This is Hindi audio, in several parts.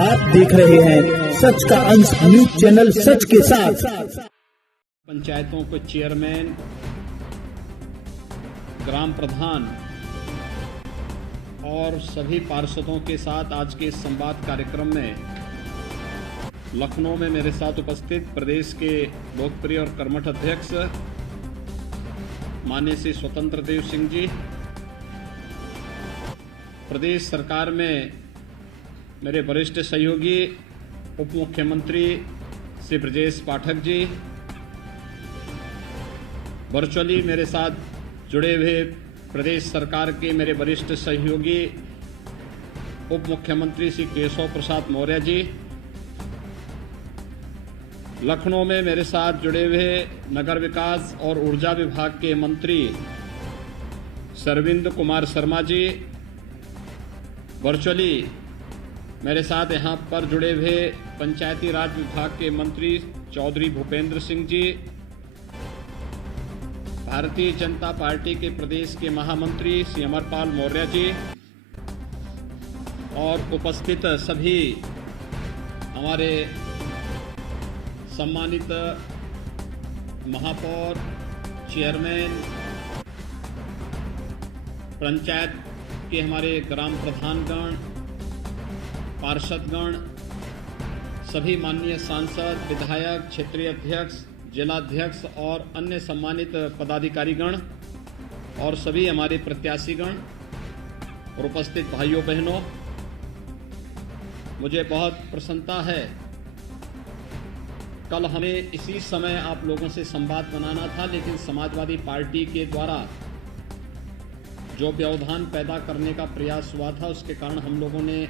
आप देख रहे हैं सच का अंश न्यूज चैनल सच के साथ। पंचायतों के चेयरमैन, ग्राम प्रधान और सभी पार्षदों के साथ आज के इस संवाद कार्यक्रम में लखनऊ में मेरे साथ उपस्थित प्रदेश के लोकप्रिय और कर्मठ अध्यक्ष माननीय श्री स्वतंत्र देव सिंह जी, प्रदेश सरकार में मेरे वरिष्ठ सहयोगी उप मुख्यमंत्री श्री ब्रजेश पाठक जी, वर्चुअली मेरे साथ जुड़े हुए प्रदेश सरकार के मेरे वरिष्ठ सहयोगी उप मुख्यमंत्री श्री केशव प्रसाद मौर्य जी, लखनऊ में मेरे साथ जुड़े हुए नगर विकास और ऊर्जा विभाग के मंत्री सरविंद कुमार शर्मा जी, वर्चुअली मेरे साथ यहाँ पर जुड़े हुए पंचायती राज विभाग के मंत्री चौधरी भूपेंद्र सिंह जी, भारतीय जनता पार्टी के प्रदेश के महामंत्री श्री अमरपाल मौर्य जी और उपस्थित सभी हमारे सम्मानित महापौर, चेयरमैन, पंचायत के हमारे ग्राम प्रधानगण, पार्षदगण, सभी माननीय सांसद, विधायक, क्षेत्रीय अध्यक्ष, जिलाध्यक्ष और अन्य सम्मानित पदाधिकारीगण और सभी हमारे प्रत्याशीगण और उपस्थित भाइयों बहनों, मुझे बहुत प्रसन्नता है। कल हमें इसी समय आप लोगों से संवाद बनाना था, लेकिन समाजवादी पार्टी के द्वारा जो व्यवधान पैदा करने का प्रयास हुआ था, उसके कारण हम लोगों ने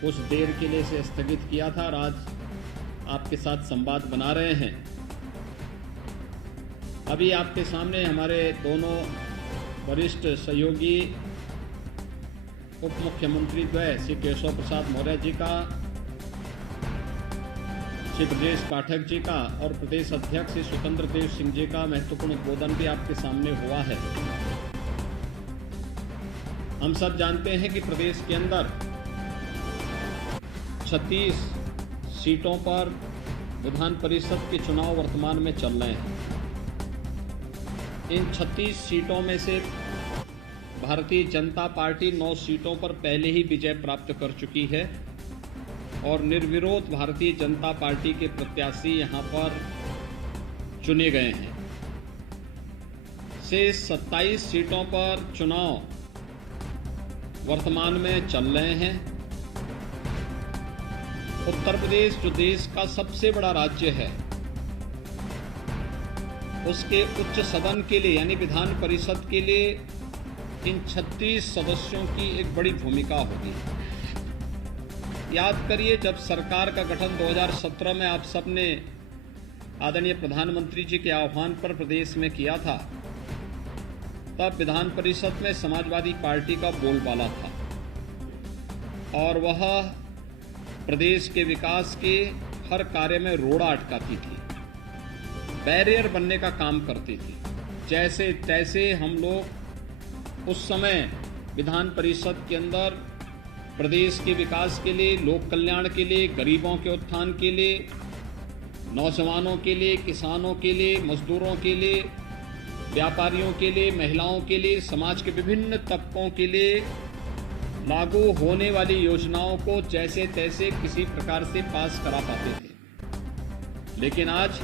कुछ देर के लिए इसे स्थगित किया था और आज आपके साथ संवाद बना रहे हैं। अभी आपके सामने हमारे दोनों वरिष्ठ सहयोगी उप मुख्यमंत्री द्वय श्री केशव प्रसाद मौर्य जी का, श्री ब्रजेश पाठक जी का और प्रदेश अध्यक्ष श्री स्वतंत्र देव सिंह जी का महत्वपूर्ण उद्बोधन भी आपके सामने हुआ है। हम सब जानते हैं कि प्रदेश के अंदर 36 सीटों पर विधान परिषद के चुनाव वर्तमान में चल रहे हैं। इन 36 सीटों में से भारतीय जनता पार्टी 9 सीटों पर पहले ही विजय प्राप्त कर चुकी है और निर्विरोध भारतीय जनता पार्टी के प्रत्याशी यहां पर चुने गए हैं। शेष 27 सीटों पर चुनाव वर्तमान में चल रहे हैं। उत्तर प्रदेश जो देश का सबसे बड़ा राज्य है, उसके उच्च सदन के लिए यानी विधान परिषद के लिए इन 36 सदस्यों की एक बड़ी भूमिका होगी। याद करिए, जब सरकार का गठन 2017 में आप सबने आदरणीय प्रधानमंत्री जी के आह्वान पर प्रदेश में किया था, तब विधान परिषद में समाजवादी पार्टी का बोलबाला था और वह प्रदेश के विकास के हर कार्य में रोड़ा अटकाती थी, बैरियर बनने का काम करती थी। जैसे तैसे हम लोग उस समय विधान परिषद के अंदर प्रदेश के विकास के लिए, लोक कल्याण के लिए, गरीबों के उत्थान के लिए, नौजवानों के लिए, किसानों के लिए, मजदूरों के लिए, व्यापारियों के लिए, महिलाओं के लिए, समाज के विभिन्न तबकों के लिए लागू होने वाली योजनाओं को जैसे तैसे किसी प्रकार से पास करा पाते थे। लेकिन आज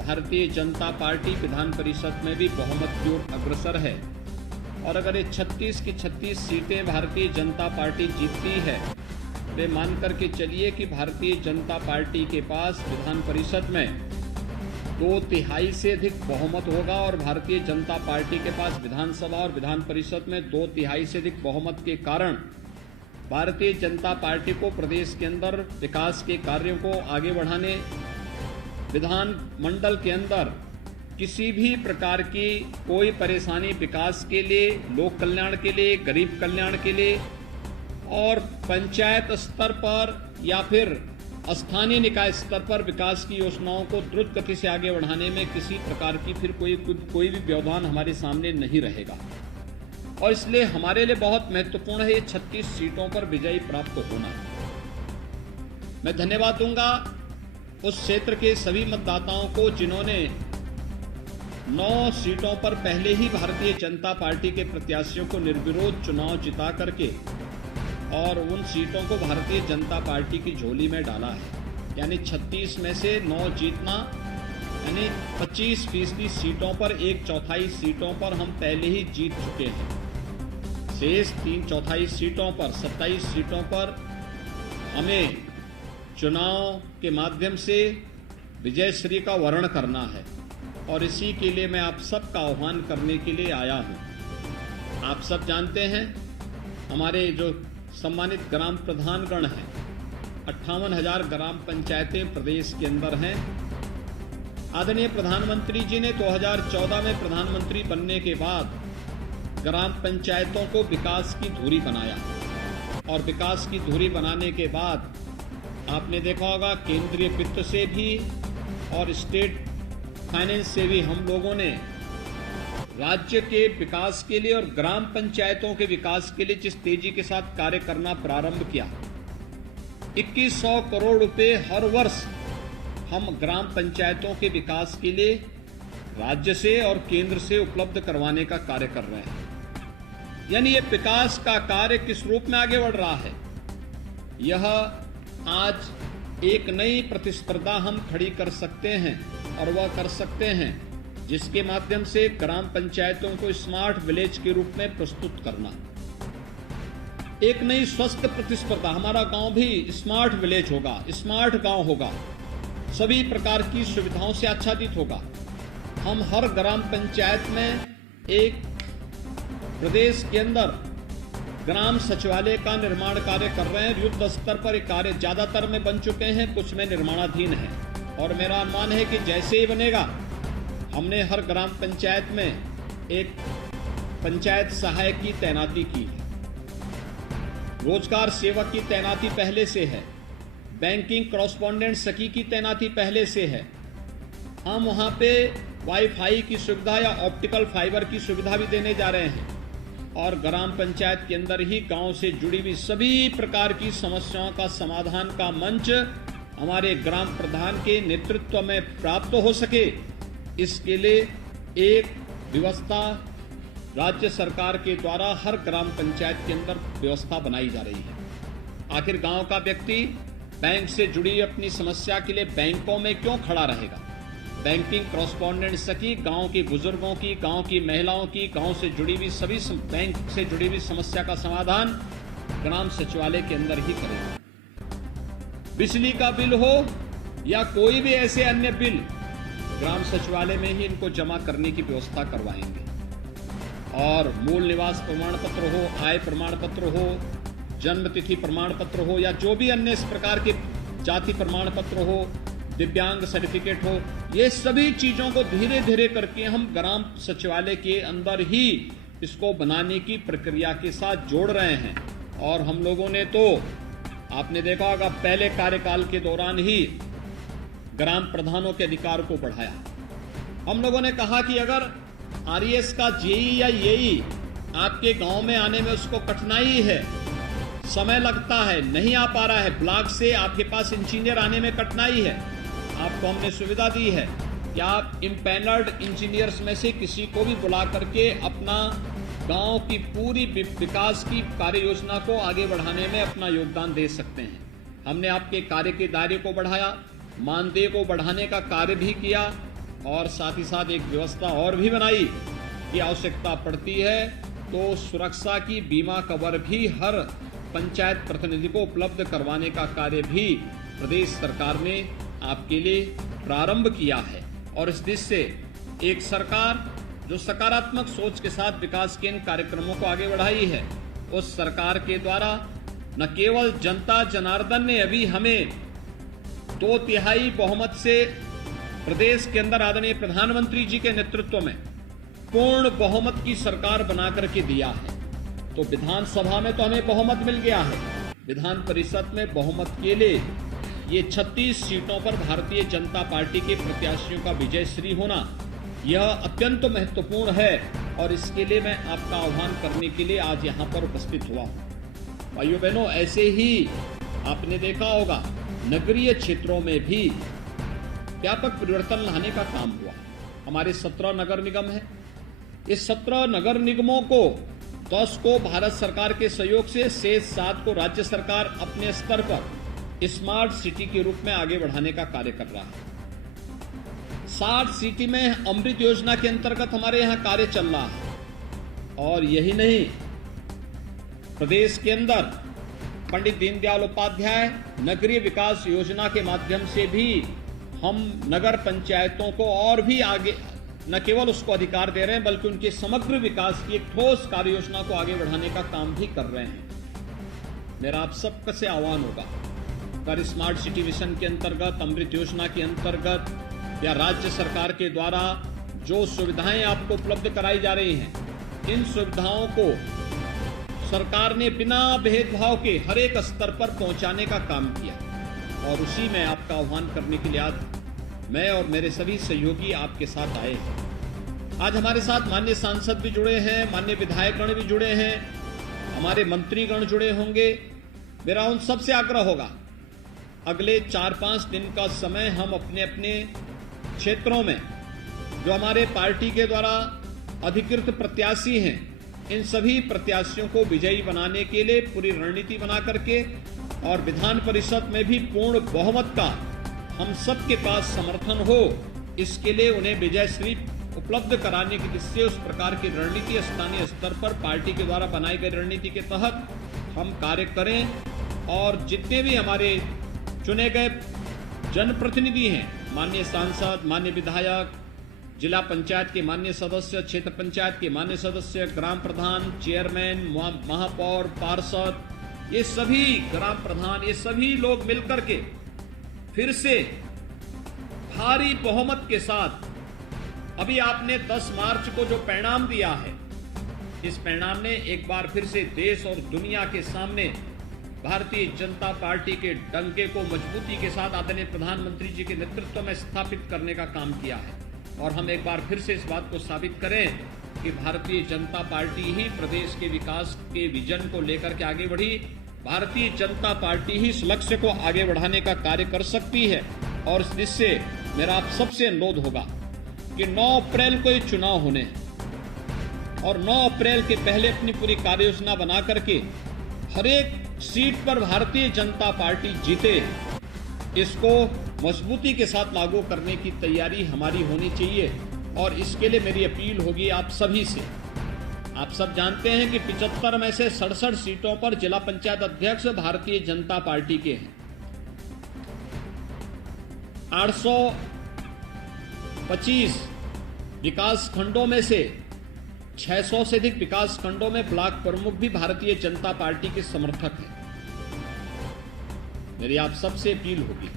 भारतीय जनता पार्टी विधान परिषद में भी बहुमत की ओर अग्रसर है और अगर ये 36 की 36 सीटें भारतीय जनता पार्टी जीतती है, तो मान करके चलिए कि भारतीय जनता पार्टी के पास विधान परिषद में 2/3 से अधिक बहुमत होगा और भारतीय जनता पार्टी के पास विधानसभा और विधान परिषद में 2/3 से अधिक बहुमत के कारण भारतीय जनता पार्टी को प्रदेश के अंदर विकास के कार्यों को आगे बढ़ाने, विधान मंडल के अंदर किसी भी प्रकार की कोई परेशानी विकास के लिए, लोक कल्याण के लिए, गरीब कल्याण के लिए और पंचायत स्तर पर या फिर स्थानीय निकाय स्तर पर विकास की योजनाओं को द्रुत गति से आगे बढ़ाने में किसी प्रकार की फिर कोई भी व्यवधान हमारे सामने नहीं रहेगा और इसलिए हमारे लिए बहुत महत्वपूर्ण है ये 36 सीटों पर विजयी प्राप्त होना। मैं धन्यवाद दूंगा उस क्षेत्र के सभी मतदाताओं को जिन्होंने 9 सीटों पर पहले ही भारतीय जनता पार्टी के प्रत्याशियों को निर्विरोध चुनाव जिता करके और उन सीटों को भारतीय जनता पार्टी की झोली में डाला है। यानी 36 में से 9 जीतना, यानी 25% सीटों पर 1/4 सीटों पर हम पहले ही जीत चुके हैं। शेष 3/4 सीटों पर 27 सीटों पर हमें चुनाव के माध्यम से विजयश्री का वर्ण करना है और इसी के लिए मैं आप सबका आह्वान करने के लिए आया हूं। आप सब जानते हैं हमारे जो सम्मानित ग्राम प्रधानगण हैं, 58,000 ग्राम पंचायतें प्रदेश के अंदर हैं। आदरणीय प्रधानमंत्री जी ने 2014 में प्रधानमंत्री बनने के बाद ग्राम पंचायतों को विकास की धुरी बनाया और विकास की धुरी बनाने के बाद आपने देखा होगा केंद्रीय वित्त से भी और स्टेट फाइनेंस से भी हम लोगों ने राज्य के विकास के लिए और ग्राम पंचायतों के विकास के लिए जिस तेजी के साथ कार्य करना प्रारंभ किया, 2100 करोड़ रुपए हर वर्ष हम ग्राम पंचायतों के विकास के लिए राज्य से और केंद्र से उपलब्ध करवाने का कार्य कर रहे हैं। यानी ये विकास का कार्य किस रूप में आगे बढ़ रहा है, यह आज एक नई प्रतिस्पर्धा हम खड़ी कर सकते हैं और वह कर सकते हैं जिसके माध्यम से ग्राम पंचायतों को स्मार्ट विलेज के रूप में प्रस्तुत करना। एक नई स्वस्थ प्रतिस्पर्धा, हमारा गांव भी स्मार्ट विलेज होगा, स्मार्ट गांव होगा, सभी प्रकार की सुविधाओं से आच्छादित होगा। हम हर ग्राम पंचायत में एक प्रदेश के अंदर ग्राम सचिवालय का निर्माण कार्य कर रहे हैं। युद्ध स्तर पर ये कार्य ज्यादातर में बन चुके हैं, कुछ में निर्माणाधीन है और मेरा अनुमान है कि जैसे ही बनेगा, हमने हर ग्राम पंचायत में एक पंचायत सहायक की तैनाती की है, रोजगार सेवक की तैनाती पहले से है, बैंकिंग कॉरेस्पॉन्डेंट सखी की तैनाती पहले से है। हम वहां पे वाईफाई की सुविधा या ऑप्टिकल फाइबर की सुविधा भी देने जा रहे हैं और ग्राम पंचायत के अंदर ही गांव से जुड़ी हुई सभी प्रकार की समस्याओं का समाधान का मंच हमारे ग्राम प्रधान के नेतृत्व में प्राप्त हो सके, इसके लिए एक व्यवस्था राज्य सरकार के द्वारा हर ग्राम पंचायत के अंदर व्यवस्था बनाई जा रही है। आखिर गांव का व्यक्ति बैंक से जुड़ी अपनी समस्या के लिए बैंकों में क्यों खड़ा रहेगा? बैंकिंग कॉरेस्पॉन्डेंट सखी गांव के बुजुर्गों की, गांव की महिलाओं की, गांव से जुड़ी हुई सभी बैंक से जुड़ी हुई समस्या का समाधान ग्राम सचिवालय के अंदर ही करेगा। बिजली का बिल हो या कोई भी ऐसे अन्य बिल, ग्राम सचिवालय में ही इनको जमा करने की व्यवस्था करवाएंगे और मूल निवास प्रमाण पत्र हो, आय प्रमाण पत्र हो, जन्म तिथि प्रमाण पत्र हो या जो भी अन्य इस प्रकार के जाति प्रमाण पत्र हो, दिव्यांग सर्टिफिकेट हो, ये सभी चीजों को धीरे धीरे करके हम ग्राम सचिवालय के अंदर ही इसको बनाने की प्रक्रिया के साथ जोड़ रहे हैं। और हम लोगों ने तो आपने देखा होगा पहले कार्यकाल के दौरान ही ग्राम प्रधानों के अधिकार को बढ़ाया। हम लोगों ने कहा कि अगर आरईएस का जेई या येई आपके गांव में आने में उसको कठिनाई है, समय लगता है, नहीं आ पा रहा है, ब्लॉक से आपके पास इंजीनियर आने में कठिनाई है, आपको हमने सुविधा दी है कि आप इम्पैनल्ड इंजीनियर्स में से किसी को भी बुला करके अपना गांव की पूरी विकास की कार्य योजना को आगे बढ़ाने में अपना योगदान दे सकते हैं। हमने आपके कार्य के दायरे को बढ़ाया, मानदेय को बढ़ाने का कार्य भी किया और साथ ही साथ एक व्यवस्था और भी बनाई कि आवश्यकता पड़ती है तो सुरक्षा की बीमा कवर भी हर पंचायत प्रतिनिधि को उपलब्ध करवाने का कार्य भी प्रदेश सरकार ने आपके लिए प्रारंभ किया है। और इस दिशा से एक सरकार जो सकारात्मक सोच के साथ विकास के इन कार्यक्रमों को आगे बढ़ाई है, उस सरकार के द्वारा न केवल जनता जनार्दन ने अभी हमें 2/3 बहुमत से प्रदेश के अंदर आदरणीय प्रधानमंत्री जी के नेतृत्व में पूर्ण बहुमत की सरकार बना करके दिया है, तो विधानसभा में तो हमें बहुमत मिल गया है, विधान परिषद में बहुमत के लिए ये 36 सीटों पर भारतीय जनता पार्टी के प्रत्याशियों का विजयश्री होना यह अत्यंत महत्वपूर्ण है और इसके लिए मैं आपका आह्वान करने के लिए आज यहाँ पर उपस्थित हुआ हूँ। भाइयों बहनों, ऐसे ही आपने देखा होगा नगरीय क्षेत्रों में भी व्यापक परिवर्तन लाने का काम हुआ। हमारे 17 नगर निगम है। इस 17 नगर निगमों को 10 को भारत सरकार के सहयोग से शेष 7 को राज्य सरकार अपने स्तर पर स्मार्ट सिटी के रूप में आगे बढ़ाने का कार्य कर रहा है। 60 सिटी में अमृत योजना के अंतर्गत हमारे यहाँ कार्य चल रहा है। और यही नहीं, प्रदेश के अंदर पंडित दीनदयाल उपाध्याय नगरीय विकास योजना के माध्यम से भी हम नगर पंचायतों को और भी आगे न केवल उसको अधिकार दे रहे हैं बल्कि उनके समग्र विकास की एक ठोस कार्य योजना को आगे बढ़ाने का काम भी कर रहे हैं। मेरा आप सबसे आह्वान होगा, अगर स्मार्ट सिटी मिशन के अंतर्गत, अमृत योजना के अंतर्गत या राज्य सरकार के द्वारा जो सुविधाएं आपको उपलब्ध कराई जा रही हैं, इन सुविधाओं को सरकार ने बिना भेदभाव के हर एक स्तर पर पहुंचाने का काम किया और उसी में आपका आह्वान करने के लिए आज मैं और मेरे सभी सहयोगी आपके साथ आए हैं। आज हमारे साथ माननीय सांसद भी जुड़े हैं, माननीय विधायकगण भी जुड़े हैं, हमारे मंत्रीगण जुड़े होंगे। मेरा उन सबसे आग्रह होगा, अगले 4-5 दिन का समय हम अपने अपने क्षेत्रों में जो हमारे पार्टी के द्वारा अधिकृत प्रत्याशी हैं, इन सभी प्रत्याशियों को विजयी बनाने के लिए पूरी रणनीति बना करके और विधान परिषद में भी पूर्ण बहुमत का हम सबके पास समर्थन हो, इसके लिए उन्हें विजयश्री उपलब्ध कराने की दृष्टि से उस प्रकार की रणनीति स्थानीय स्तर पर पार्टी के द्वारा बनाई गई रणनीति के तहत हम कार्य करें और जितने भी हमारे चुने गए जनप्रतिनिधि हैं, माननीय सांसद, माननीय विधायक, जिला पंचायत के माननीय सदस्य, क्षेत्र पंचायत के माननीय सदस्य, ग्राम प्रधान, चेयरमैन, महापौर, पार्षद, ये सभी ग्राम प्रधान, ये सभी लोग मिलकर के फिर से भारी बहुमत के साथ अभी आपने 10 मार्च को जो परिणाम दिया है, इस परिणाम ने एक बार फिर से देश और दुनिया के सामने भारतीय जनता पार्टी के डंके को मजबूती के साथ आदरणीय प्रधानमंत्री जी के नेतृत्व में स्थापित करने का काम किया है। और हम एक बार फिर से इस बात को साबित करें कि भारतीय जनता पार्टी ही प्रदेश के विकास के विजन को लेकर के आगे बढ़ी। भारतीय जनता पार्टी ही इस लक्ष्य को आगे बढ़ाने का कार्य कर सकती है। और इससे मेरा आप सबसे अनुरोध होगा कि 9 अप्रैल को ये चुनाव होने हैं और 9 अप्रैल के पहले अपनी पूरी कार्य योजना बना करके हर एक सीट पर भारतीय जनता पार्टी जीते, इसको मजबूती के साथ लागू करने की तैयारी हमारी होनी चाहिए। और इसके लिए मेरी अपील होगी आप सभी से। आप सब जानते हैं कि 75 में से 67 सीटों पर जिला पंचायत अध्यक्ष भारतीय जनता पार्टी के हैं। 825 विकास खंडों में से 600 से अधिक विकास खंडों में ब्लॉक प्रमुख भी भारतीय जनता पार्टी के समर्थक हैं। मेरी आप सबसे अपील होगी,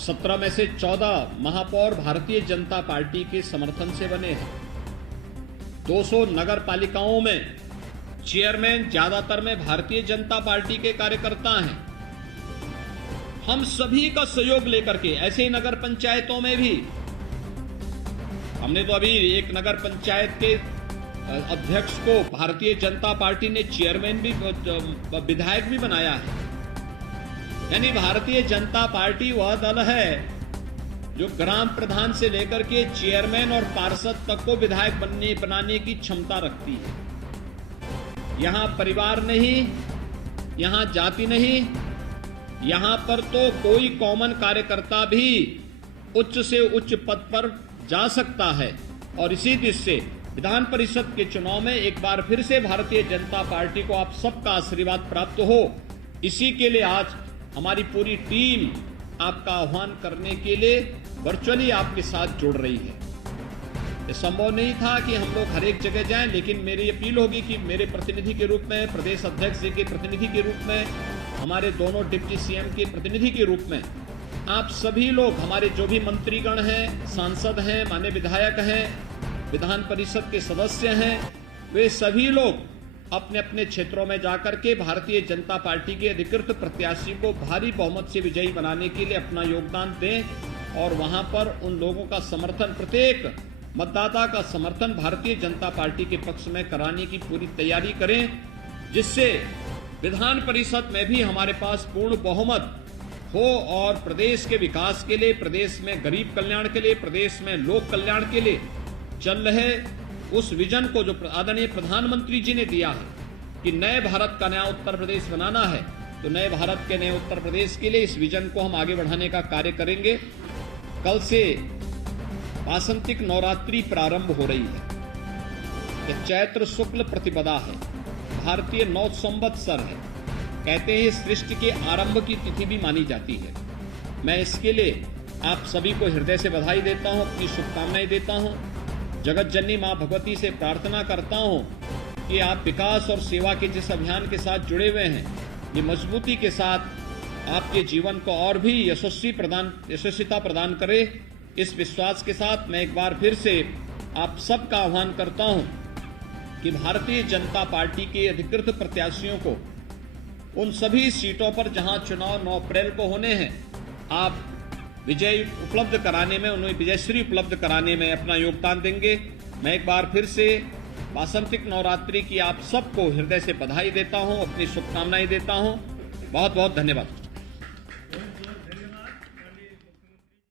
17 में से 14 महापौर भारतीय जनता पार्टी के समर्थन से बने हैं। 200 नगर पालिकाओं में चेयरमैन ज्यादातर में भारतीय जनता पार्टी के कार्यकर्ता हैं। हम सभी का सहयोग लेकर के ऐसे ही नगर पंचायतों में भी हमने तो अभी एक नगर पंचायत के अध्यक्ष को भारतीय जनता पार्टी ने चेयरमैन भी, विधायक भी बनाया है। यानी भारतीय जनता पार्टी वह दल है जो ग्राम प्रधान से लेकर के चेयरमैन और पार्षद तक को विधायक बनाने की क्षमता रखती है। यहां परिवार नहीं, यहां जाति नहीं, यहां पर तो कोई कॉमन कार्यकर्ता भी उच्च से उच्च पद पर जा सकता है। और इसी दृष्टि से विधान परिषद के चुनाव में एक बार फिर से भारतीय जनता पार्टी को आप सबका आशीर्वाद प्राप्त हो, इसी के लिए आज हमारी पूरी टीम आपका आह्वान करने के लिए वर्चुअली आपके साथ जुड़ रही है। ये संभव नहीं था कि हम लोग हर एक जगह जाएं, लेकिन मेरी अपील होगी कि मेरे प्रतिनिधि के रूप में, प्रदेश अध्यक्ष जी के प्रतिनिधि के रूप में, हमारे दोनों डिप्टी सीएम के प्रतिनिधि के रूप में आप सभी लोग, हमारे जो भी मंत्रीगण हैं, सांसद हैं, माननीय विधायक हैं, विधान परिषद के सदस्य हैं, वे सभी लोग अपने अपने क्षेत्रों में जाकर के भारतीय जनता पार्टी के अधिकृत प्रत्याशी को भारी बहुमत से विजयी बनाने के लिए अपना योगदान दें और वहां पर उन लोगों का समर्थन, प्रत्येक मतदाता का समर्थन भारतीय जनता पार्टी के पक्ष में कराने की पूरी तैयारी करें, जिससे विधान परिषद में भी हमारे पास पूर्ण बहुमत हो और प्रदेश के विकास के लिए, प्रदेश में गरीब कल्याण के लिए, प्रदेश में लोक कल्याण के लिए चल रहे उस विजन को जो आदरणीय प्रधानमंत्री जी ने दिया है कि नए भारत का नया उत्तर प्रदेश बनाना है, तो नए भारत के नए उत्तर प्रदेश के लिए इस विजन को हम आगे बढ़ाने का कार्य करेंगे। कल से वासंतिक नवरात्रि प्रारंभ हो रही है। यह चैत्र शुक्ल प्रतिपदा है, भारतीय नौ संवत्सर है। कहते हैं सृष्टि के आरंभ की तिथि भी मानी जाती है। मैं इसके लिए आप सभी को हृदय से बधाई देता हूं, अपनी शुभकामनाएं देता हूं। जगत जननी मां भगवती से प्रार्थना करता हूं कि आप विकास और सेवा के जिस अभियान के साथ जुड़े हुए हैं, ये मजबूती के साथ आपके जीवन को और भी यशस्विता प्रदान करे। इस विश्वास के साथ मैं एक बार फिर से आप सबका आह्वान करता हूं कि भारतीय जनता पार्टी के अधिकृत प्रत्याशियों को उन सभी सीटों पर जहां चुनाव 9 अप्रैल को होने हैं, आप विजय उपलब्ध कराने में, उन्हें विजयश्री उपलब्ध कराने में अपना योगदान देंगे। मैं एक बार फिर से वासंतिक नवरात्रि की आप सबको हृदय से बधाई देता हूं, अपनी शुभकामनाएं देता हूं। बहुत बहुत धन्यवाद।